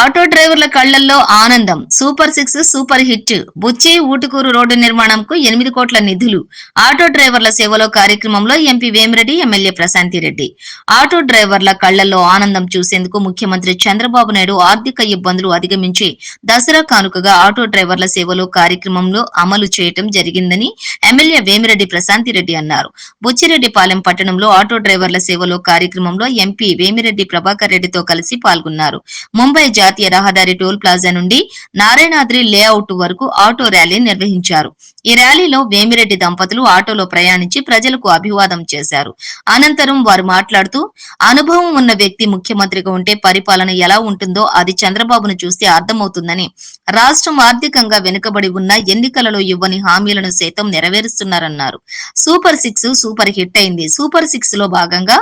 Auto డ్రైవర్ల కళ్లల్లో ఆనందం. Super six super hit. Buchi Utukuru road నిర్మాణంకు 8 కోట్ల నిధులు. ఆటో డ్రైవర్ల సేవలో కార్యక్రమంలో MP Vemireddy, MLA Prashanthi Reddy. Auto డ్రైవర్ల కళ్లల్లో ఆనందం చూసేందుకు ముఖ్యమంత్రి చంద్రబాబు నాయుడు ఆర్థిక ఇబ్బందులు అధిగమించి దసరా కానుకగా ఆటో డ్రైవర్ల సేవలో కార్యక్రమంలో అమలు చేయటం జరిగిందని ఎమ్మెల్యే వేమిరెడ్డి ప్రశాంతిరెడ్డి అన్నారు. బుచ్చిరెడ్డిపాలెం పట్టణంలో ఆటో డ్రైవర్ల సేవలో కార్యక్రమంలో ఎంపీ వేమిరెడ్డి ప్రభాకర్ రెడ్డితో కలిసి పాల్గొన్నారు. ముంబై జాతీయ రహదారి టోల్ ప్లాజా నుండి నారాయణాద్రి లేఅవుట్ వరకు ఆటో ర్యాలీ నిర్వహించారు. ఈ ర్యాలీలో వేమిరెడ్డి దంపతులు ఆటోలో ప్రయాణించి ప్రజలకు అభివాదం చేశారు. అనంతరం వారు మాట్లాడుతూ, అనుభవం ఉన్న వ్యక్తి ముఖ్యమంత్రిగా ఉంటే పరిపాలన ఎలా ఉంటుందో అది చంద్రబాబును చూస్తే అర్థమవుతుందని, రాష్ట్రం ఆర్థికంగా వెనుకబడి ఉన్న ఎన్నికలలో ఇవ్వని హామీలను సైతం నెరవేరుస్తున్నారన్నారు. సూపర్ సిక్స్ సూపర్ హిట్ అయింది. సూపర్ సిక్స్ లో భాగంగా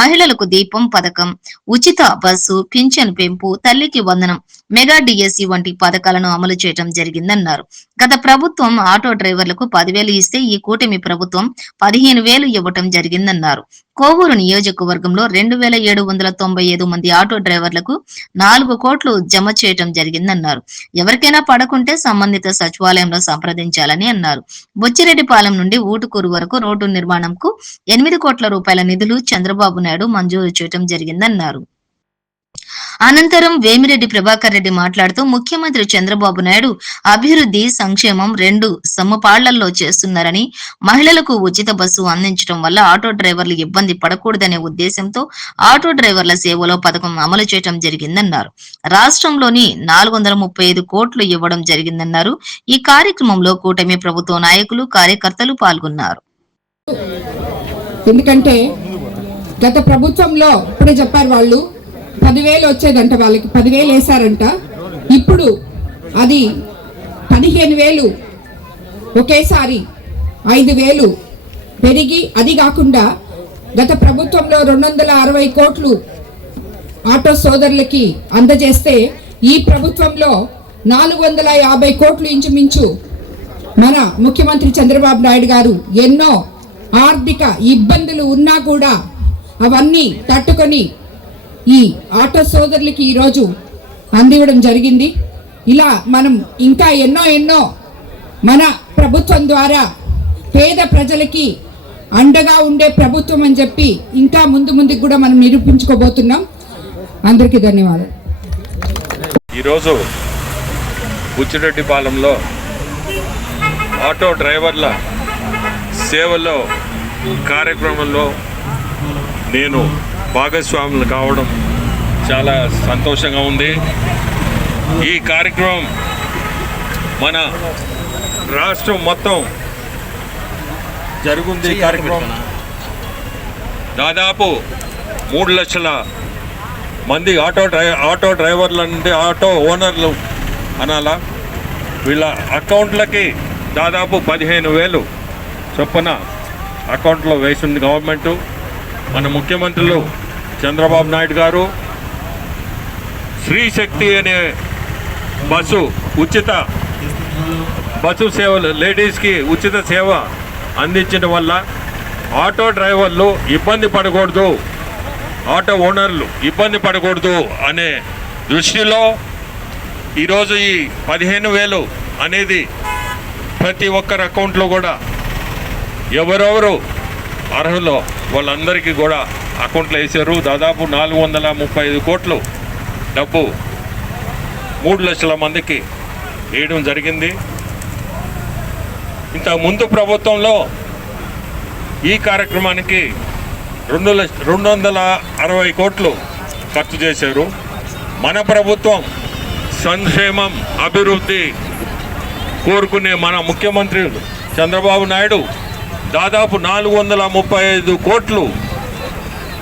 మహిళలకు దీపం పథకం, ఉచిత బస్సు, పింఛన్ పెంపు, తల్లికి వందనం, మెగా డిఎస్సి వంటి పథకాలను అమలు చేయడం జరిగిందన్నారు. గత ప్రభుత్వం ఆటో డ్రైవర్లకు 10,000 ఇస్తే ఈ కూటమి ప్రభుత్వం 15,000 ఇవ్వటం జరిగిందన్నారు. కోవూరు నియోజకవర్గంలో 2,795 మంది ఆటో డ్రైవర్లకు 4 కోట్లు జమ చేయటం జరిగిందన్నారు. ఎవరికైనా పడకుంటే సంబంధిత సచివాలయంలో సంప్రదించాలని అన్నారు. బొచ్చిరెడ్డిపాలెం నుండి ఊటుకూరు వరకు రోడ్డు నిర్మాణంకు 8 కోట్ల రూపాయల నిధులు చంద్రబాబు నాయుడు మంజూరు చేయటం జరిగిందన్నారు. అనంతరం వేమిరెడ్డి ప్రభాకర్ రెడ్డి మాట్లాడుతూ, ముఖ్యమంత్రి చంద్రబాబు నాయుడు అభివృద్ధి, సంక్షేమం 2 సమపాళ్లలో చేస్తున్నారని, మహిళలకు ఉచిత బస్సు అందించడం వల్ల ఆటో డ్రైవర్లు ఇబ్బంది పడకూడదనే ఉద్దేశంతో ఆటో డ్రైవర్ల సేవలో పథకం అమలు చేయడం జరిగిందన్నారు. రాష్ట్రంలోని 435 కోట్లు ఇవ్వడం జరిగిందన్నారు. ఈ కార్యక్రమంలో కూటమి ప్రభుత్వ నాయకులు, కార్యకర్తలు పాల్గొన్నారు. ఎందుకంటే గత ప్రభుత్వంలో ఇప్పుడే చెప్పారు, వాళ్ళు 10,000 వచ్చేదంట, వాళ్ళకి 10,000 వేశారంట. ఇప్పుడు అది 15,000 ఒకేసారి 5,000 పెరిగి, అది కాకుండా గత ప్రభుత్వంలో 260 కోట్లు ఆటో సోదరులకి అందజేస్తే ఈ ప్రభుత్వంలో 450 కోట్లు ఇంచుమించు మన ముఖ్యమంత్రి చంద్రబాబు నాయుడు గారు ఎన్నో ఆర్థిక ఇబ్బందులు ఉన్నా కూడా అవన్నీ తట్టుకొని ఈ ఆటో సోదరులకి ఈరోజు అందివ్వడం జరిగింది. ఇలా మనం ఇంకా ఎన్నో మన ప్రభుత్వం ద్వారా పేద ప్రజలకి అండగా ఉండే ప్రభుత్వం అని చెప్పి ఇంకా ముందుకు కూడా మనం నిరూపించుకోబోతున్నాం. అందరికీ ధన్యవాదాలు. ఈరోజు బుచ్చిరెడ్డిపాలెంలో ఆటో డ్రైవర్ల సేవలో కార్యక్రమంలో నేను భాగస్వాములు కావడం చాలా సంతోషంగా ఉంది. ఈ కార్యక్రమం మన రాష్ట్రం మొత్తం జరుగుంది. ఈ కార్యక్రమం దాదాపు 3 లక్షల మంది ఆటో డ్రైవర్లు అంటే ఆటో ఓనర్లు అనాలా, వీళ్ళ అకౌంట్లకి దాదాపు 15,000 చొప్పున అకౌంట్లో వేసింది గవర్నమెంటు. మన ముఖ్యమంత్రులు చంద్రబాబు నాయుడు గారు శ్రీ శక్తి అనే ఉచిత బస్సు సేవలు, లేడీస్కి ఉచిత సేవ అందించడం వల్ల ఆటో డ్రైవర్లు ఇబ్బంది పడకూడదు, ఆటో ఓనర్లు ఇబ్బంది పడకూడదు అనే దృష్టిలో ఈరోజు ఈ 15,000 అనేది ప్రతి ఒక్కరి అకౌంట్లో కూడా ఎవరెవరు అర్హులో వాళ్ళందరికీ కూడా అకౌంట్లో వేశారు. దాదాపు 435 కోట్లు డబ్బు 3 లక్షల మందికి వేయడం జరిగింది. ఇంతకు ముందు ప్రభుత్వంలో ఈ కార్యక్రమానికి 260 కోట్లు ఖర్చు చేశారు. మన ప్రభుత్వం సంక్షేమం, అభివృద్ధి కోరుకునే మన ముఖ్యమంత్రి చంద్రబాబు నాయుడు దాదాపు 435 కోట్లు.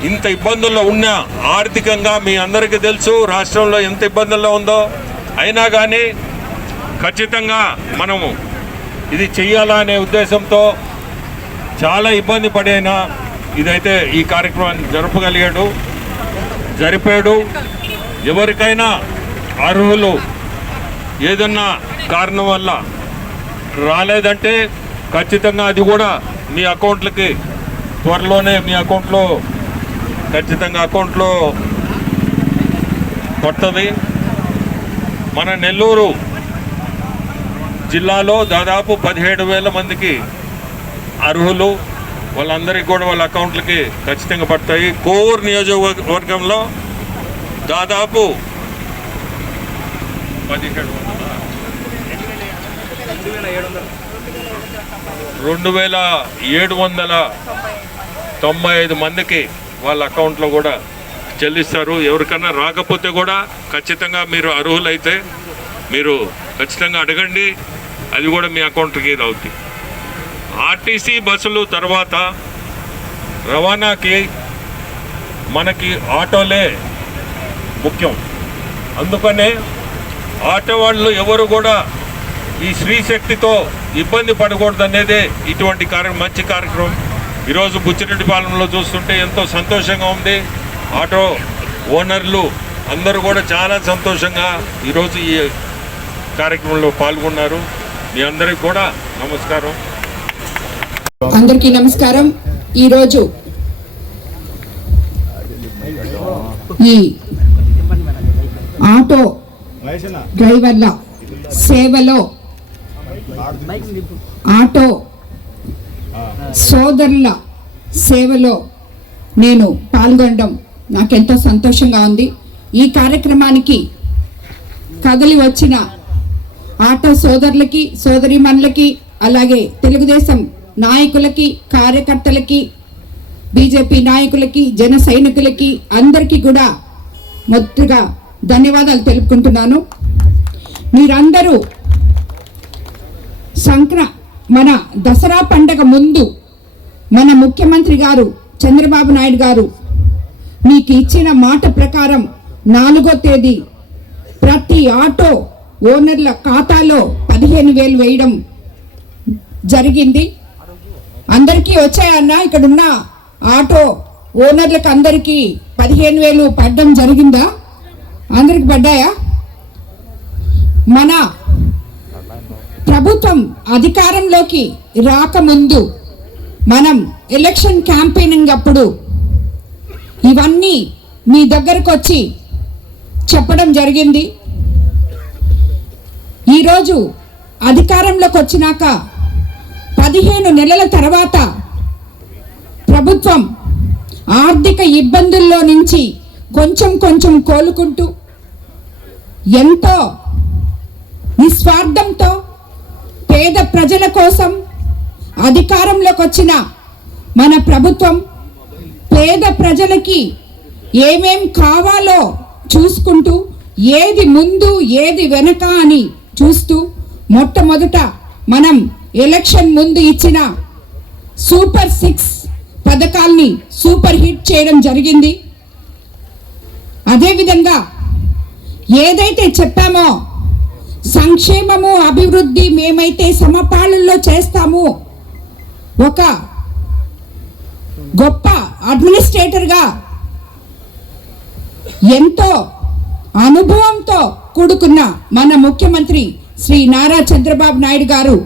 ఇంత ఇబ్బందుల్లో ఉన్నా ఆర్థికంగా మీ అందరికీ తెలుసు రాష్ట్రంలో ఎంత ఇబ్బందుల్లో ఉందో, అయినా కానీ ఖచ్చితంగా మనము ఇది చెయ్యాలా అనే ఉద్దేశంతో చాలా ఇబ్బంది పడైనా ఇదైతే ఈ కార్యక్రమాన్ని జరిపాడు. ఎవరికైనా అర్హులు ఏదన్నా కారణం వల్ల రాలేదంటే ఖచ్చితంగా అది కూడా మీ అకౌంట్లకి త్వరలోనే మీ అకౌంట్లో ఖచ్చితంగా అకౌంట్లో పడుతుంది. మన నెల్లూరు జిల్లాలో దాదాపు 17,000 మందికి అర్హులు. వాళ్ళందరికీ కూడా వాళ్ళ అకౌంట్లకి ఖచ్చితంగా పడతాయి. కోవూరు నియోజకవర్గంలో దాదాపు 2,795 మందికి వాళ్ళ అకౌంట్లో కూడా చెల్లిస్తారు. ఎవరికన్నా రాకపోతే కూడా ఖచ్చితంగా మీరు అర్హులైతే మీరు ఖచ్చితంగా అడగండి, అది కూడా మీ అకౌంట్కి ఇది అవుతుంది. ఆర్టీసీ బస్సులు తర్వాత రవాణాకి మనకి ఆటోలే ముఖ్యం. అందుకనే ఆటో వాళ్ళు ఎవరు కూడా ఈ స్త్రీ శక్తితో ఇబ్బంది పడకూడదు అనేదే ఇటువంటి మంచి కార్యక్రమం. ఈరోజు బుచ్చిరెడ్డిపాలెంలో చూస్తుంటే ఎంతో సంతోషంగా ఉంది. ఆటో ఓనర్లు అందరూ కూడా చాలా సంతోషంగా ఈరోజు ఈ కార్యక్రమంలో పాల్గొన్నారు. మీ అందరికి కూడా నమస్కారం. అందరికీ నమస్కారం. ఈరోజు ఈ ఆటో డ్రైవర్ల సేవలో ఆటో సోదరుల సేవలో నేను పాల్గొనడం నాకెంతో సంతోషంగా ఉంది. ఈ కార్యక్రమానికి కదలి వచ్చిన ఆటో సోదరులకి, సోదరీమణులకి, అలాగే తెలుగుదేశం నాయకులకి, కార్యకర్తలకి, బీజేపీ నాయకులకి, జన సైనికులకి అందరికీ కూడా మొదటగా ధన్యవాదాలు తెలుపుకుంటున్నాను. మీరందరూ మన దసరా పండగ ముందు మన ముఖ్యమంత్రి గారు చంద్రబాబు నాయుడు గారు మీకు ఇచ్చిన మాట ప్రకారం 4వ తేదీ ప్రతి ఆటో ఓనర్ల ఖాతాలో 15,000 వేయడం జరిగింది. అందరికీ వచ్చాయన్నా? ఇక్కడున్న ఆటో ఓనర్లకు అందరికీ 15,000 పడడం జరిగిందా? అందరికి పడ్డాయా? మన ప్రభుత్వం అధికారంలోకి రాకముందు మనం ఎలక్షన్ క్యాంపెయినింగ్ అప్పుడు ఇవన్నీ మీ దగ్గరకు వచ్చి చెప్పడం జరిగింది. ఈరోజు అధికారంలోకి వచ్చినాక 15 నెలల తర్వాత ప్రభుత్వం ఆర్థిక ఇబ్బందుల్లో నుంచి కొంచెం కొంచెం కోలుకుంటూ ఎంతో నిస్వార్థంతో పేద ప్రజల కోసం అధికారంలోకి వచ్చిన మన ప్రభుత్వం పేద ప్రజలకి ఏమేం కావాలో చూసుకుంటూ ఏది ముందు ఏది వెనక అని చూస్తూ మొట్టమొదట మనం ఎలక్షన్ ముందు ఇచ్చిన సూపర్ 6 పథకాల్ని సూపర్ హిట్ చేయడం జరిగింది. అదేవిధంగా ఏదైతే చెప్పామో సంక్షేమము అభివృద్ధి మేమైతే సమపాలనలో చేస్తాము, ఒక గొప్ప అడ్మినిస్ట్రేటర్గా ఎంతో అనుభవంతో కూడుకున్న మన ముఖ్యమంత్రి శ్రీ నారా చంద్రబాబు నాయుడు గారు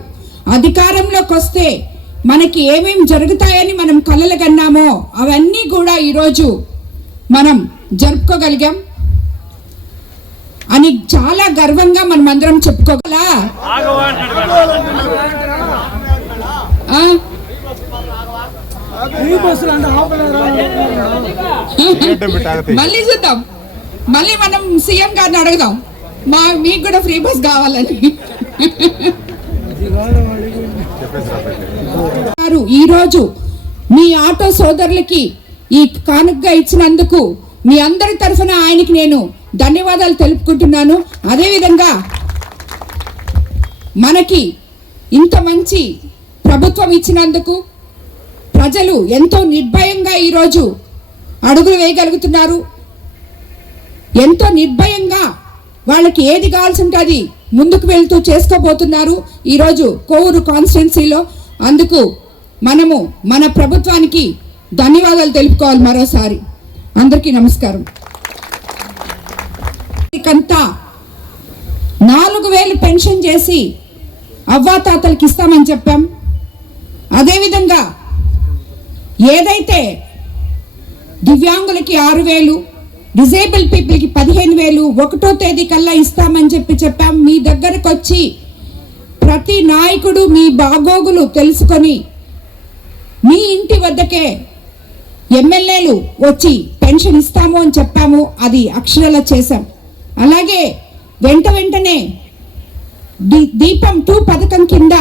అధికారంలోకి వస్తే మనకి ఏమేం జరుగుతాయని మనం కలలు కన్నామో అవన్నీ కూడా ఈరోజు మనం జరుపుకోగలిగాం అని చాలా గర్వంగా మనం అందరం చెప్పుకోగలా. మళ్ళీ చూద్దాం, మళ్ళీ మనం సీఎం గారిని అడుగుదాం మీకు కూడా ఫ్రీ బస్ కావాలని. ఈరోజు మీ ఆటో సోదరులకి ఈ కానుకగా ఇచ్చినందుకు మీ అందరి తరఫున ఆయనకి నేను ధన్యవాదాలు తెలుపుకుంటున్నాను. అదేవిధంగా మనకి ఇంత మంచి ప్రభుత్వం ఇచ్చినందుకు ప్రజలు ఎంతో నిర్భయంగా ఈరోజు అడుగులు వేయగలుగుతున్నారు. ఎంతో నిర్భయంగా వాళ్ళకి ఏది కావాల్సి ఉంటుంది ముందుకు వెళ్తూ చేసుకోబోతున్నారు ఈరోజు కోవూరు కాన్స్టిట్యున్సీలో. అందుకు మనము మన ప్రభుత్వానికి ధన్యవాదాలు తెలుపుకోవాలి మరోసారి. అందరికీ నమస్కారం. కంతా 4,000 పెన్షన్ చేసి అవ్వాతాతలకి ఇస్తామని చెప్పాం. అదేవిధంగా ఏదైతే దివ్యాంగులకి 6,000, డిజేబుల్ పీపుల్కి 15,000 1వ తేదీ కల్లా ఇస్తామని చెప్పాం. మీ దగ్గరకు వచ్చి ప్రతి నాయకుడు మీ బాగోగులు తెలుసుకొని మీ ఇంటి వద్దకే ఎమ్మెల్యేలు వచ్చి పెన్షన్ ఇస్తాము అని చెప్పాము. అది అక్షరాల చేశాం. అలాగే వెంటనే దీపం 2 పథకం కింద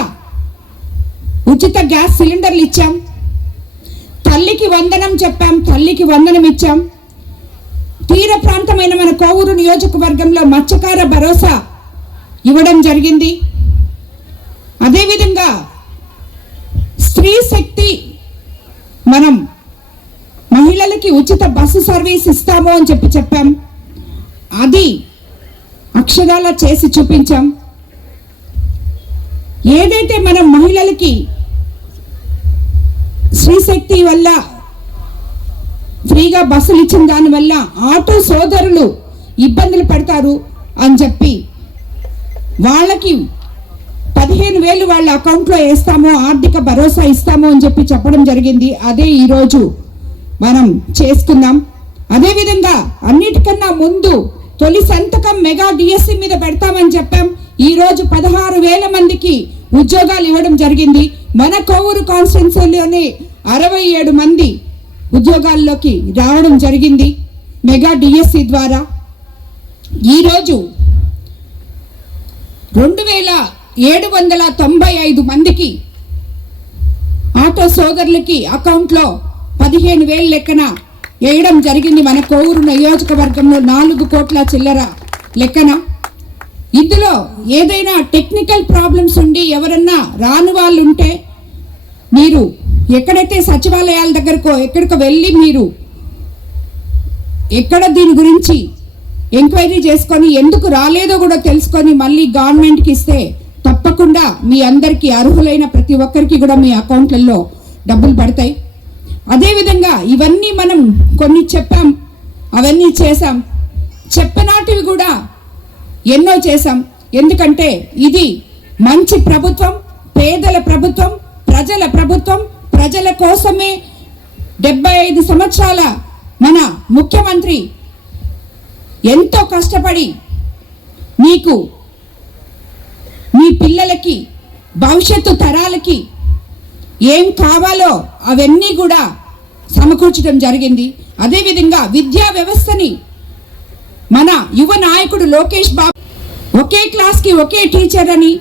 ఉచిత గ్యాస్ సిలిండర్లు ఇచ్చాం. తల్లికి వందనం చెప్పాం, తల్లికి వందనం ఇచ్చాం. తీర ప్రాంతమైన మన కోవూరు నియోజకవర్గంలో మత్స్యకార భరోసా ఇవ్వడం జరిగింది. అదేవిధంగా స్త్రీ శక్తి మనం మహిళలకి ఉచిత బస్సు సర్వీస్ ఇస్తాము అని చెప్పాం. అది అక్షరాల చేసి చూపించాం. ఏదైతే మనం మహిళలకి స్త్రీ శక్తి వల్ల ఫ్రీగా బస్సులు ఇచ్చిన దానివల్ల ఆటో సోదరులు ఇబ్బందులు పడతారు అని చెప్పి వాళ్ళకి 15,000 వాళ్ళ అకౌంట్లో వేస్తాము, ఆర్థిక భరోసా ఇస్తాము అని చెప్పడం జరిగింది. అదే ఈరోజు మనం చేసుకున్నాం. అదేవిధంగా అన్నిటికన్నా ముందు తొలి సంతకం మెగా డిఎస్సి మీద పెడతామని చెప్పాం. ఈరోజు 16,000 మందికి ఉద్యోగాలు ఇవ్వడం జరిగింది. మన కోవూరు కాన్స్టిట్యున్సీలోనే 67 మంది ఉద్యోగాల్లోకి రావడం జరిగింది మెగా డిఎస్సి ద్వారా. ఈరోజు 2,795 మందికి ఆటో సోదరులకి అకౌంట్లో 15,000 లెక్కన వేయడం జరిగింది. మన కోవూరు నియోజకవర్గంలో 4 కోట్ల చిల్లర లెక్కన. ఇందులో ఏదైనా టెక్నికల్ ప్రాబ్లమ్స్ ఉండి ఎవరన్నా రాని వాళ్ళు ఉంటే మీరు ఎక్కడైతే సచివాలయాల దగ్గరకో ఎక్కడికో వెళ్ళి మీరు ఎక్కడ దీని గురించి ఎంక్వైరీ చేసుకొని ఎందుకు రాలేదో కూడా తెలుసుకొని మళ్ళీ గవర్నమెంట్కి ఇస్తే తప్పకుండా మీ అందరికీ అర్హులైన ప్రతి ఒక్కరికి కూడా మీ అకౌంట్లలో డబ్బులు పడతాయి. అదేవిధంగా ఇవన్నీ మనం కొన్ని చెప్పాం, అవన్నీ చేశాం. చెప్పనాటివి కూడా ఎన్నో చేశాం. ఎందుకంటే ఇది మంచి ప్రభుత్వం, పేదల ప్రభుత్వం, ప్రజల ప్రభుత్వం. ప్రజల కోసమే 75 సంవత్సరాల మన ముఖ్యమంత్రి ఎంతో కష్టపడి మీకు మీ పిల్లలకి భవిష్యత్తు తరాలకి ఏం కావాలో అవన్నీ కూడా సమకూర్చడం జరిగింది. అదేవిధంగా విద్యా వ్యవస్థని మన యువ నాయకుడు లోకేష్ బాబు ఒకే క్లాస్కి ఒకే టీచర్ అని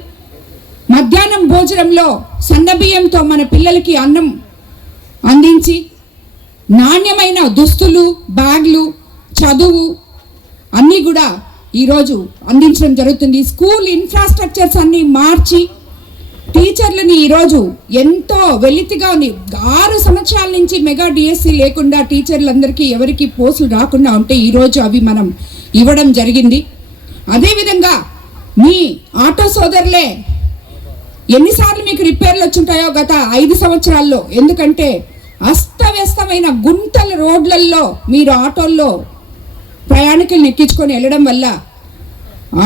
మధ్యాహ్నం భోజనంలో సన్నబియ్యంతో మన పిల్లలకి అన్నం అందించి నాణ్యమైన దుస్తులు, బ్యాగ్లు, చదువు అన్నీ కూడా ఈరోజు అందించడం జరుగుతుంది. స్కూల్ ఇన్ఫ్రాస్ట్రక్చర్స్ అన్నీ మార్చి టీచర్లని ఈరోజు ఎంతో వెలితిగా ఉంది. 6 సంవత్సరాల నుంచి మెగా డిఎస్సి లేకుండా టీచర్లందరికీ ఎవరికి పోస్టులు రాకుండా ఉంటే ఈరోజు అవి మనం ఇవ్వడం జరిగింది. అదేవిధంగా మీ ఆటో సోదరులే ఎన్నిసార్లు మీకు రిపేర్లు వచ్చుంటాయో గత 5 సంవత్సరాల్లో. ఎందుకంటే అస్తవ్యస్తమైన గుంటల రోడ్లలో మీరు ఆటోల్లో ప్రయాణికులను ఎక్కించుకొని వెళ్ళడం వల్ల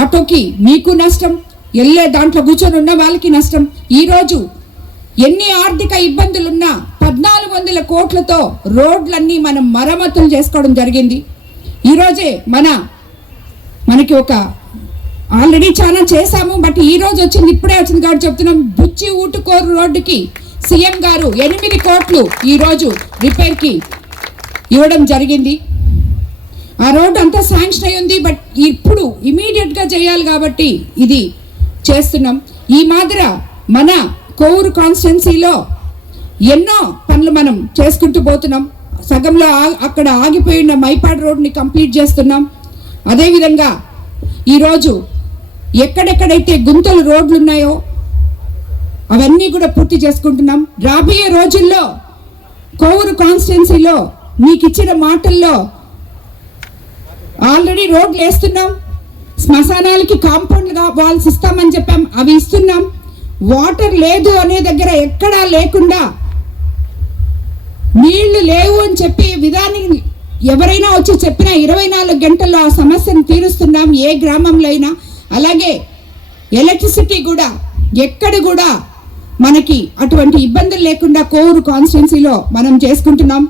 ఆటోకి మీకు నష్టం, వెళ్ళే దాంట్లో కూర్చొని ఉన్న వాళ్ళకి నష్టం. ఈరోజు ఎన్ని ఆర్థిక ఇబ్బందులున్నా 1400 కోట్లతో రోడ్లన్నీ మనం మరమ్మతులు చేసుకోవడం జరిగింది. ఈరోజే మనకి ఒక ఆల్రెడీ చాలా చేశాము, బట్ ఈరోజు వచ్చింది, ఇప్పుడే వచ్చింది కాబట్టి చెప్తున్నాం. బుచ్చి ఊటుకోరు రోడ్డుకి సీఎం గారు 8 కోట్లు ఈరోజు రిపేర్కి ఇవ్వడం జరిగింది. ఆ రోడ్డు అంతా శాంక్షన్ అయి ఉంది, బట్ ఇప్పుడు ఇమీడియట్గా చేయాలి కాబట్టి ఇది చేస్తున్నాం. ఈ మాదిర మన కోవూరు కాన్స్టిట్యున్సీలో ఎన్నో పనులు మనం చేసుకుంటూ పోతున్నాం. సగంలో అక్కడ ఆగిపోయిన మైపాడ్ రోడ్ని కంప్లీట్ చేస్తున్నాం. అదేవిధంగా ఈరోజు ఎక్కడెక్కడైతే గుంతలు రోడ్లు ఉన్నాయో అవన్నీ కూడా పూర్తి చేసుకుంటున్నాం. రాబోయే రోజుల్లో కోవూరు కాన్స్టిట్యున్సీలో మీకు ఇచ్చిన మాటల్లో ఆల్రెడీ రోడ్లు వేస్తున్నాం. శ్మశానాలకి కాంపౌండ్ వాల్స్ ఇస్తామని చెప్పాం, అవి ఇస్తున్నాం. వాటర్ లేదు అనే దగ్గర ఎక్కడా లేకుండా, నీళ్లు లేవు అని చెప్పి విధానం ఎవరైనా వచ్చి చెప్పినా 24 గంటల్లో ఆ సమస్యను తీరుస్తున్నాం ఏ గ్రామంలో అయినా. అలాగే ఎలక్ట్రిసిటీ కూడా ఎక్కడ కూడా మనకి అటువంటి ఇబ్బందులు లేకుండా కోవూరు కాన్స్టిట్యున్సీలో మనం చేసుకుంటున్నాం.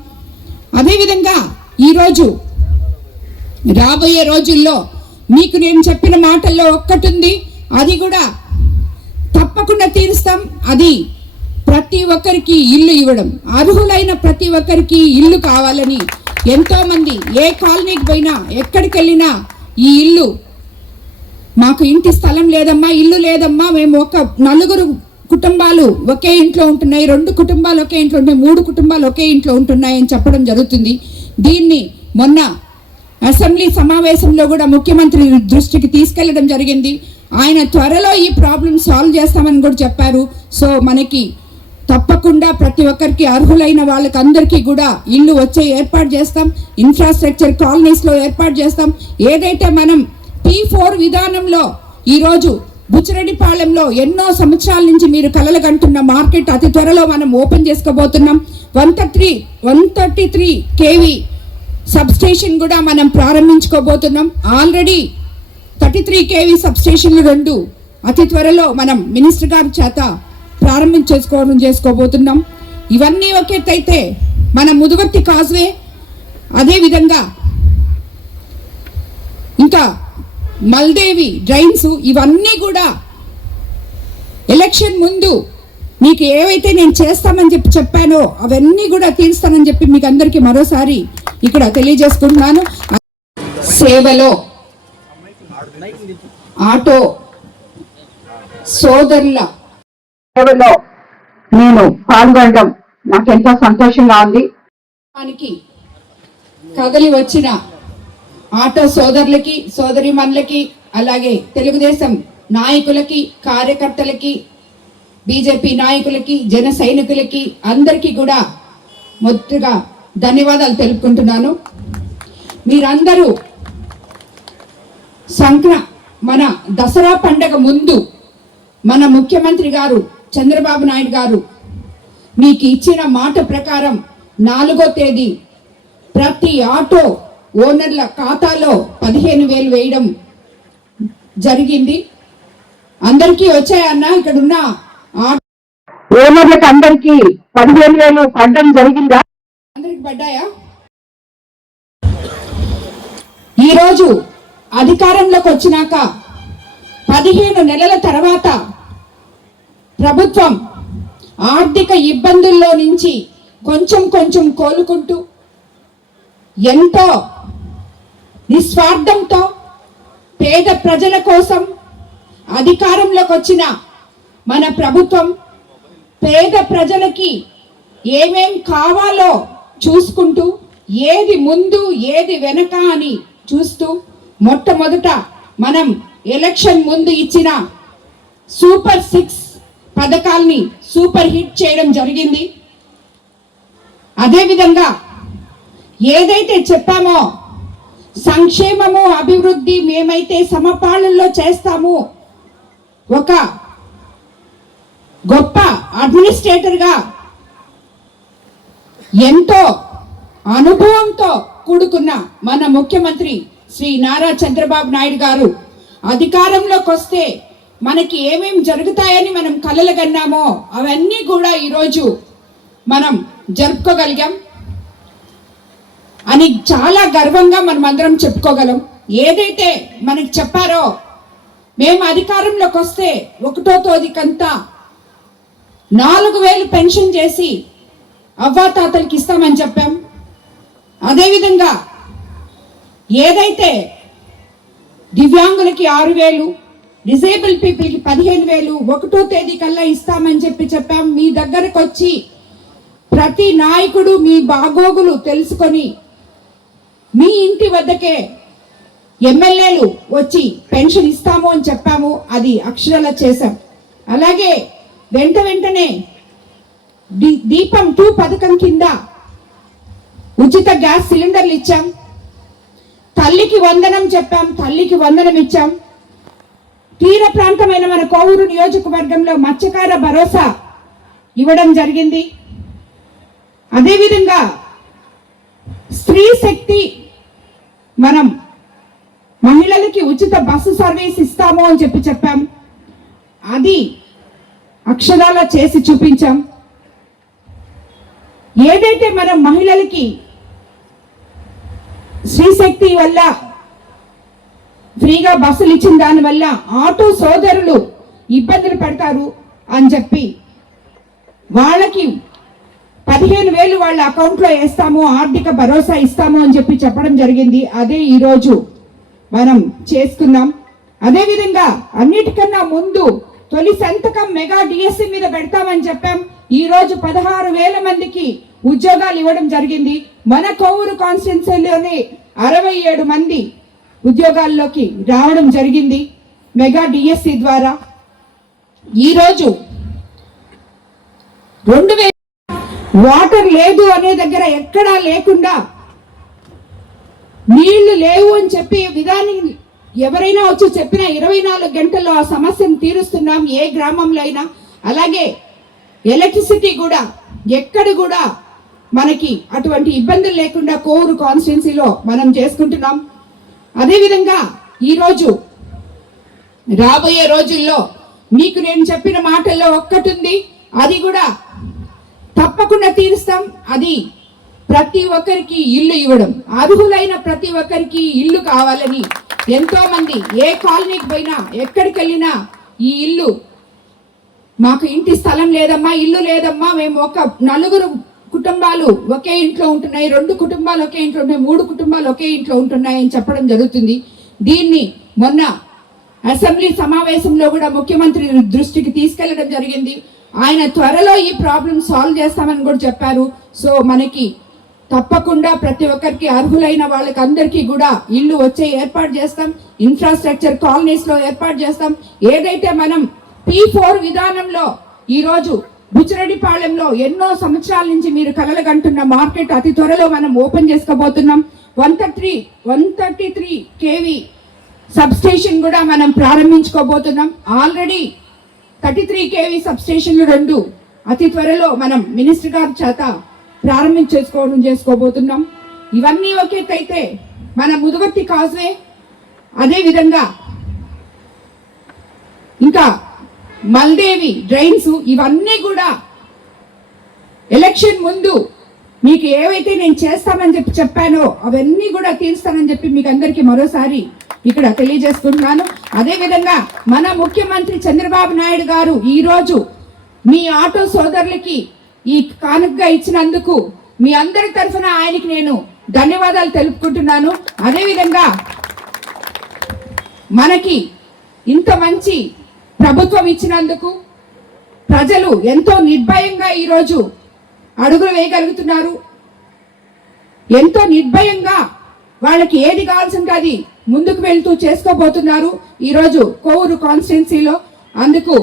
అదేవిధంగా ఈరోజు రాబోయే రోజుల్లో మీకు నేను చెప్పిన మాటల్లో ఒక్కటి ఉంది, అది కూడా తప్పకుండా తీరుస్తాం. అది ప్రతి ఒక్కరికి ఇల్లు ఇవ్వడం, అర్హులైన ప్రతి ఒక్కరికి ఇల్లు కావాలని ఎంతో మంది ఏ కాలనీకి పోయినా ఎక్కడికి వెళ్ళినా ఈ ఇల్లు, మాకు ఇంటి స్థలం లేదమ్మా, ఇల్లు లేదమ్మా, మేము ఒక 4 కుటుంబాలు ఒకే ఇంట్లో ఉంటున్నాయి, 2 కుటుంబాలు ఒకే ఇంట్లో ఉంటున్నాయి, 3 కుటుంబాలు ఒకే ఇంట్లో ఉంటున్నాయని చెప్పడం జరుగుతుంది. దీన్ని మొన్న అసెంబ్లీ సమావేశంలో కూడా ముఖ్యమంత్రి దృష్టికి తీసుకెళ్లడం జరిగింది. ఆయన త్వరలో ఈ ప్రాబ్లం సాల్వ్ చేస్తామని కూడా చెప్పారు. సో మనకి తప్పకుండా ప్రతి ఒక్కరికి అర్హులైన వాళ్ళకి అందరికీ కూడా ఇల్లు వచ్చే ఏర్పాటు చేస్తాం. ఇన్ఫ్రాస్ట్రక్చర్ కాలనీస్లో ఏర్పాటు చేస్తాం. ఏదైతే మనం P4 విధానంలో ఈరోజు బుచ్చిరెడ్డిపాళెంలో ఎన్నో సంవత్సరాల నుంచి మీరు కలలుగంటున్న మార్కెట్ అతి త్వరలో మనం ఓపెన్ చేసుకోబోతున్నాం. 133 kV సబ్స్టేషన్ కూడా మనం ప్రారంభించుకోబోతున్నాం. ఆల్రెడీ 33 kV సబ్స్టేషన్లు 2 అతి త్వరలో మనం మినిస్టర్ గారి చేత చేసుకోబోతున్నాం. ఇవన్నీ ఒక ఎత్తు అయితే మన ముదువర్తి కాజ్వే, అదేవిధంగా ఇంకా మల్దేవి డ్రైన్స్, ఇవన్నీ కూడా ఎలక్షన్ ముందు మీకు ఏవైతే నేను చేస్తామని చెప్పానో అవన్నీ కూడా తీరుస్తానని చెప్పి మీకు అందరికీ మరోసారి ఇక్కడ తెలియజేసుకుంటున్నాను. సేవలో ఆటో సోదరుల సేవలో నేను పాల్గొనడం నాకు ఎంతో సంతోషంగా ఉంది. కదలి వచ్చిన ఆటో సోదరులకి, సోదరిమణులకి, అలాగే తెలుగుదేశం నాయకులకి, కార్యకర్తలకి, బీజేపీ నాయకులకి, జన సైనికులకి అందరికీ కూడా మొదటగా ధన్యవాదాలు తెలుపుకుంటున్నాను. మీరందరూ మన దసరా పండగ ముందు మన ముఖ్యమంత్రి గారు చంద్రబాబు నాయుడు గారు మీకు ఇచ్చిన మాట ప్రకారం 4వ తేదీ ప్రతి ఆటో ఓనర్ల ఖాతాలో 15,000 వేయడం జరిగింది. అందరికీ వచ్చాయన్నా? ఇక్కడున్న ఓనర్లకు అందరికీ 15,000 పడడం జరిగిందా? అందరికి పడ్డాయా? ఈరోజు అధికారంలోకి వచ్చినాక 15 నెలల తర్వాత ప్రభుత్వం ఆర్థిక ఇబ్బందుల్లో నుంచి కొంచెం కోలుకుంటూ ఎంతో నిస్వార్థంతో పేద ప్రజల కోసం అధికారంలోకి వచ్చిన మన ప్రభుత్వం పేద ప్రజలకి ఏమేం కావాలో చూసుకుంటూ, ఏది ముందు ఏది వెనక అని చూస్తూ, మొట్టమొదట మనం ఎలక్షన్ ముందు ఇచ్చిన సూపర్ 6 పథకాల్ని సూపర్ హిట్ చేయడం జరిగింది. అదేవిధంగా ఏదైతే చెప్పామో సంక్షేమము అభివృద్ధి మేమైతే సమపాలనలో చేస్తాము, ఒక గొప్ప అడ్మినిస్ట్రేటర్గా ఎంతో అనుభవంతో కూడుకున్న మన ముఖ్యమంత్రి శ్రీ నారా చంద్రబాబు నాయుడు గారు అధికారంలోకి వస్తే మనకి ఏమేం జరుగుతాయని మనం కలలుగన్నామో అవన్నీ కూడా ఈరోజు మనం జరుపుకోగలిగాం అని చాలా గర్వంగా మనం అందరం చెప్పుకోగలం. ఏదైతే మనకి చెప్పారో మేము అధికారంలోకి వస్తే 1వ తేదీకంతా 4,000 పెన్షన్ చేసి అవ్వాతాతలకి ఇస్తామని చెప్పాం. అదేవిధంగా ఏదైతే దివ్యాంగులకి 6,000, డిజేబుల్ పీపుల్కి 15,000 1వ తేదీ కల్లా ఇస్తామని చెప్పాం. మీ దగ్గరకు వచ్చి ప్రతి నాయకుడు మీ బాగోగులు తెలుసుకొని మీ ఇంటి వద్దకే ఎమ్మెల్యేలు వచ్చి పెన్షన్ ఇస్తాము అని చెప్పాము. అది అక్షరాల చేశాం. అలాగే వెంటనే దీపం 2 పథకం కింద ఉచిత గ్యాస్ సిలిండర్లు ఇచ్చాం. తల్లికి వందనం చెప్పాం, తల్లికి వందనం ఇచ్చాం. తీర ప్రాంతమైన మన కోవూరు నియోజకవర్గంలో మత్స్యకార భరోసా ఇవ్వడం జరిగింది. అదేవిధంగా స్త్రీ శక్తి, మనం మహిళలకి ఉచిత బస్సు సర్వీస్ ఇస్తాము అని చెప్పాం. అది అక్షరాల చేసి చూపించాం. ఏదైతే మనం మహిళలకి స్త్రీ శక్తి వల్ల ఫ్రీగా బస్సులు ఇచ్చిన దానివల్ల ఆటో సోదరులు ఇబ్బందులు పడతారు అని చెప్పి వాళ్ళకి 15,000 వాళ్ళ అకౌంట్లో వేస్తాము, ఆర్థిక భరోసా ఇస్తాము అని చెప్పి చెప్పడం జరిగింది. అదే ఈరోజు మనం చేసుకున్నాం. అదేవిధంగా అన్నిటికన్నా ముందు తొలి సంతకం మెగా డిఎస్సి మీద పెడతామని చెప్పాం. ఈ రోజు 16,000 మందికి ఉద్యోగాలు ఇవ్వడం జరిగింది. మన కొవ్వూరు కాన్స్టిట్యున్సీలోనే 67 మంది ఉద్యోగాల్లోకి రావడం జరిగింది మెగా డిఎస్సి ద్వారా. ఈరోజు 2,000 వాటర్ లేదు అనే దగ్గర ఎక్కడా లేకుండా, నీళ్లు లేవు అని చెప్పి విధానం ఎవరైనా వచ్చి చెప్పిన 24 గంటల్లో ఆ సమస్యను తీరుస్తున్నాం ఏ గ్రామంలో అయినా. అలాగే ఎలక్ట్రిసిటీ కూడా ఎక్కడ కూడా మనకి అటువంటి ఇబ్బందులు లేకుండా కోవూరు కాన్స్టిట్యున్సీలో మనం చేసుకుంటున్నాం. అదేవిధంగా ఈరోజు రాబోయే రోజుల్లో మీకు నేను చెప్పిన మాటల్లో ఒక్కటి ఉంది, అది కూడా తప్పకుండా తీరుస్తాం. అది ప్రతి ఒక్కరికి ఇల్లు ఇవ్వడం. అర్హులైన ప్రతి ఒక్కరికి ఇల్లు కావాలని ఎంతో మంది ఏ కాలనీకి పోయినా ఎక్కడికి వెళ్ళినా ఈ ఇల్లు, మాకు ఇంటి స్థలం లేదమ్మా, ఇల్లు లేదమ్మా, మేము ఒక 4 కుటుంబాలు ఒకే ఇంట్లో ఉంటున్నాయి, 2 కుటుంబాలు ఒకే ఇంట్లో ఉంటున్నాయి, 3 కుటుంబాలు ఒకే ఇంట్లో ఉంటున్నాయి అని చెప్పడం జరుగుతుంది. దీన్ని మొన్న అసెంబ్లీ సమావేశంలో కూడా ముఖ్యమంత్రి దృష్టికి తీసుకెళ్లడం జరిగింది. ఆయన త్వరలో ఈ ప్రాబ్లం సాల్వ్ చేస్తామని కూడా చెప్పారు. సో మనకి తప్పకుండా ప్రతి ఒక్కరికి అర్హులైన వాళ్ళకి అందరికీ కూడా ఇల్లు వచ్చే ఏర్పాటు చేస్తాం. ఇన్ఫ్రాస్ట్రక్చర్ కాలనీస్ లో ఏర్పాటు చేస్తాం. ఏదైతే మనం P4 విధానంలో ఈరోజు బుచ్చిరెడ్డిపాళెంలో ఎన్నో సంవత్సరాల నుంచి మీరు కలలుగంటున్న మార్కెట్ అతి త్వరలో మనం ఓపెన్ చేసుకోబోతున్నాం. 133 kV సబ్ స్టేషన్ కూడా మనం ప్రారంభించుకోబోతున్నాం. ఆల్రెడీ 33 kV సబ్ స్టేషన్లు 2 అతి త్వరలో మనం మినిస్టర్ గారి చేత చేసుకోబోతున్నాం. ఇవన్నీ ఒకేటైతే మన ముదువర్తి కాజ్వే, అదే విధంగా ఇంకా మల్దేవి డ్రైన్స్, ఇవన్నీ కూడా ఎలక్షన్ ముందు మీకు ఏవైతే నేను చేస్తామని చెప్పానో అవన్నీ కూడా తీరుస్తానని చెప్పి మీకు అందరికీ మరోసారి ఇక్కడ తెలియజేస్తున్నాను. అదే విధంగా మన ముఖ్యమంత్రి చంద్రబాబు నాయుడు గారు ఈరోజు మీ ఆటో సోదరులకి ఈ కానుకగా ఇచ్చినందుకు మీ అందరి తరఫున ఆయనకి నేను ధన్యవాదాలు తెలుపుకుంటున్నాను. అదేవిధంగా మనకి ఇంత మంచి ప్రభుత్వం ఇచ్చినందుకు ప్రజలు ఎంతో నిర్భయంగా ఈరోజు అడుగులు వేయగలుగుతున్నారు. ఎంతో నిర్భయంగా వాళ్ళకి ఏది కావాల్సింది అది ముందుకు వెళ్తూ చేసుకోబోతున్నారు ఈరోజు కోవూరు కాన్స్టిట్యున్సీలో. అందుకు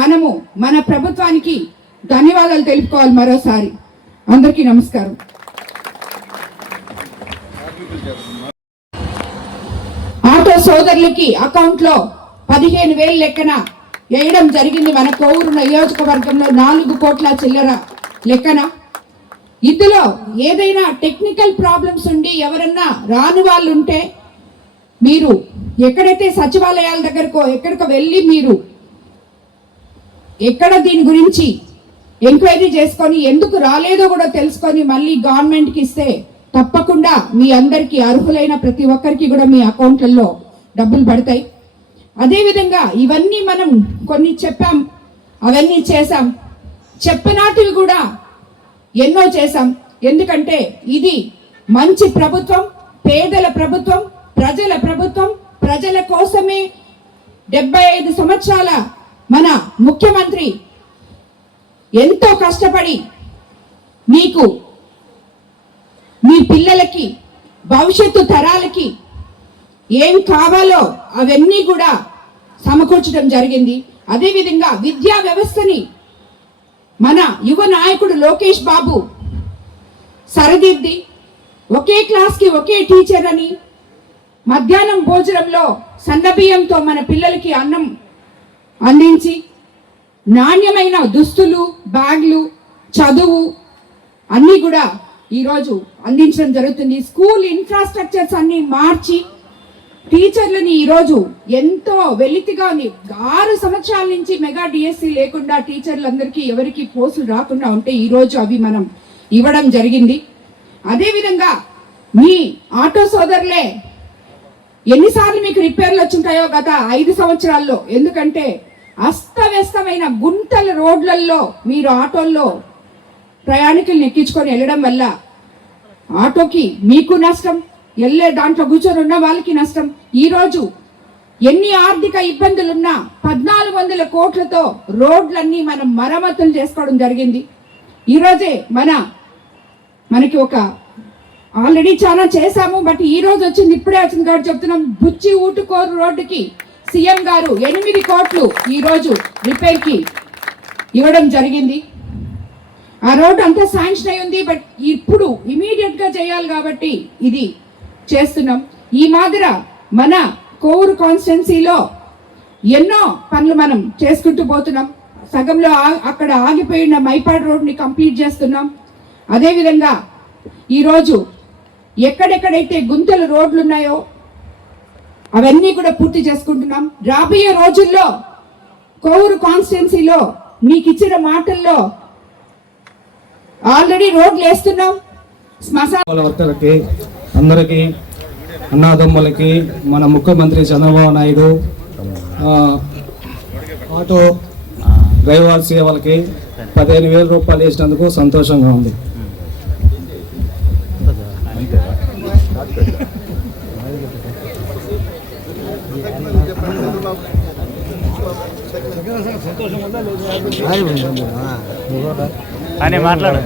మనము మన ప్రభుత్వానికి ధన్యవాదాలు తెలుపుకోవాలి మరోసారి. అందరికీ నమస్కారం. ఆటో సోదరులకి అకౌంట్లో 15,000 లెక్కన వేయడం జరిగింది మన కోవూరు నియోజకవర్గంలో 4 కోట్ల చిల్లర లెక్కన. ఇందులో ఏదైనా టెక్నికల్ ప్రాబ్లమ్స్ ఉండి ఎవరన్నా రాని వాళ్ళు ఉంటే మీరు ఎక్కడైతే సచివాలయాల దగ్గరకో ఎక్కడికో వెళ్ళి మీరు ఎక్కడ దీని గురించి ఎంక్వైరీ చేసుకొని ఎందుకు రాలేదో కూడా తెలుసుకొని మళ్ళీ గవర్నమెంట్కి ఇస్తే తప్పకుండా మీ అందరికీ అర్హులైన ప్రతి ఒక్కరికి కూడా మీ అకౌంట్లలో డబ్బులు పడతాయి. అదేవిధంగా ఇవన్నీ మనం కొన్ని చెప్పాం, అవన్నీ చేశాం, చెప్పనాటివి కూడా ఎన్నో చేశాం. ఎందుకంటే ఇది మంచి ప్రభుత్వం, పేదల ప్రభుత్వం, ప్రజల ప్రభుత్వం, ప్రజల కోసమే 75 సంవత్సరాల మన ముఖ్యమంత్రి ఎంతో కష్టపడి మీకు మీ పిల్లలకి భవిష్యత్తు తరాలకి ఏం కావాలో అవన్నీ కూడా సమకూర్చడం జరిగింది. అదేవిధంగా విద్యా వ్యవస్థని మన యువ నాయకుడు లోకేష్ బాబు సరిదిద్ది ఒకే క్లాస్కి ఒకే టీచర్ అని, మధ్యాహ్నం భోజనంలో సన్నబియ్యంతో మన పిల్లలకి అన్నం అందించి నాణ్యమైన దుస్తులు, బ్యాగ్లు, చదువు అన్నీ కూడా ఈరోజు అందించడం జరుగుతుంది. స్కూల్ ఇన్ఫ్రాస్ట్రక్చర్స్ అన్ని మార్చి టీచర్లని ఈరోజు ఎంతో వెలితిగా 6 సంవత్సరాల నుంచి మెగా డిఎస్సి లేకుండా టీచర్లందరికీ ఎవరికి పోస్టులు రాకుండా ఉంటే ఈరోజు అవి మనం ఇవ్వడం జరిగింది. అదేవిధంగా మీ ఆటో సోదరులే ఎన్నిసార్లు మీకు రిపేర్లు వచ్చుంటాయో గత 5 సంవత్సరాల్లో. ఎందుకంటే అస్తవ్యస్తమైన గుంటల రోడ్లలో మీరు ఆటోల్లో ప్రయాణికులను ఎక్కించుకొని వెళ్ళడం వల్ల ఆటోకి మీకు నష్టం, వెళ్ళే దాంట్లో కూర్చొని ఉన్న వాళ్ళకి నష్టం. ఈరోజు ఎన్ని ఆర్థిక ఇబ్బందులున్నా 1400 కోట్లతో రోడ్లన్నీ మనం మరమ్మతులు చేసుకోవడం జరిగింది. ఈరోజే మనకి ఒక ఆల్రెడీ చాలా చేశాము, బట్ ఈ రోజు వచ్చింది, ఇప్పుడే వచ్చింది కాబట్టి చెప్తున్నాం. బుచ్చి ఊటుకోరు రోడ్డుకి సీఎం గారు 8 కోట్లు ఈరోజు రిపేర్కి ఇవ్వడం జరిగింది. ఆ రోడ్డు అంతా శాంక్షన్ అయి ఉంది, బట్ ఇప్పుడు ఇమీడియట్ గా చేయాలి కాబట్టి ఇది చేస్తున్నాం. ఈ మాదిర మన కోవూరు కాన్స్టిట్యున్సీలో ఎన్నో పనులు మనం చేసుకుంటూ పోతున్నాం. సగంలో అక్కడ ఆగిపోయిన మైపాడ్ రోడ్ని కంప్లీట్ చేస్తున్నాం. అదేవిధంగా ఈరోజు ఎక్కడెక్కడైతే గుంతలు రోడ్లు ఉన్నాయో అవన్నీ కూడా పూర్తి చేసుకుంటున్నాం. రాబోయే రోజుల్లో కోవూరు కాన్స్టిట్యున్సీలో మీకు ఇచ్చిన మాటల్లో ఆల్రెడీ రోడ్లు వేస్తున్నాం. శ్మశాన వర్కర్లకి అందరికీ, అన్నాదమ్ములకి, మన ముఖ్యమంత్రి చంద్రబాబు నాయుడు ఆటో డ్రైవర్ సేవలకి 15,000 రూపాయలు వేసినందుకు సంతోషంగా ఉంది. అని మాట్లాడు.